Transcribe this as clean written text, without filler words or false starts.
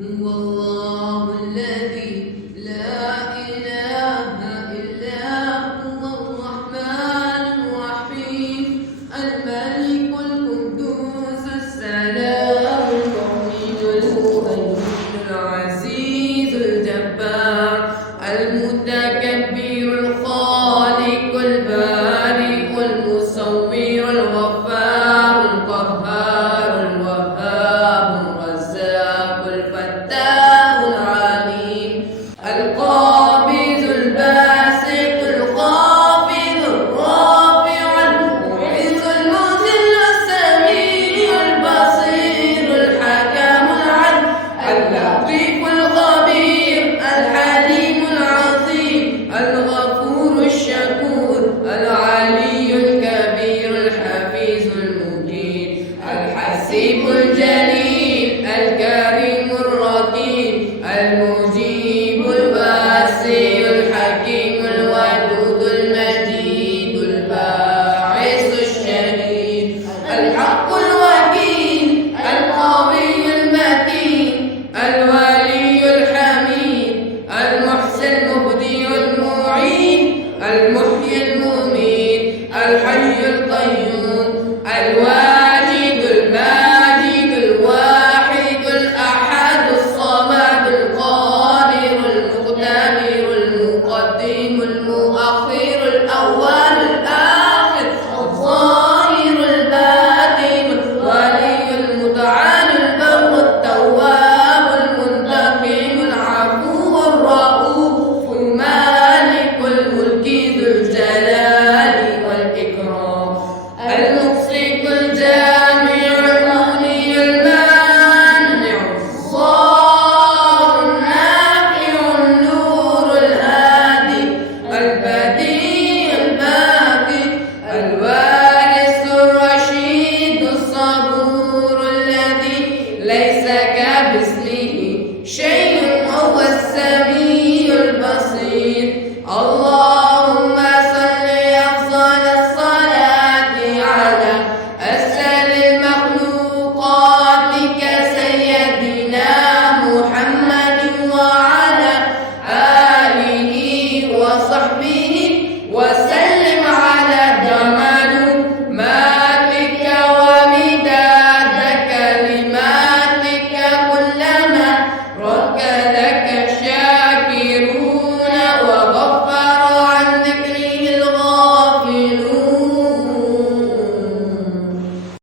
هو الله الذي لا إله إلا هو الرحمن الرحيم الملك القدوس السلام المؤمن المهيمن العزيز الجبار المتكبر الخالق البارئ المصور الغفار القهار الوهاب الرزاق الفتاح العليم القابض الباسط الخافض الرافع المعز المذل السميع البصير الحكم العدل اللطيف الخبير الحليم العظيم الغفور الشكور العلي الكبير الحفيظ المجيد الحسيب الجليل الكريم الرقيب المجيب الواسع الحكيم الودود المجيد الباعث الشهيد الحق الوكيل القوي المتين الولي الحميد المحسن المبدي المعين المحيي المميت الحي القيوم الواجد الماجد الواحد الأحد الصمد القادر المقتدر المقدم المؤخر الأول الآخر الظاهر الباطن الولي المتعال البر التواب المنتقم العفو الرؤوف المالك الملك ذو الجلال والإكرام المقسط الجامع المغني المانع الضار النافع النور الهادي البديع الباقي الوارث الرشيد الصبور الذي ليس كمثله شيء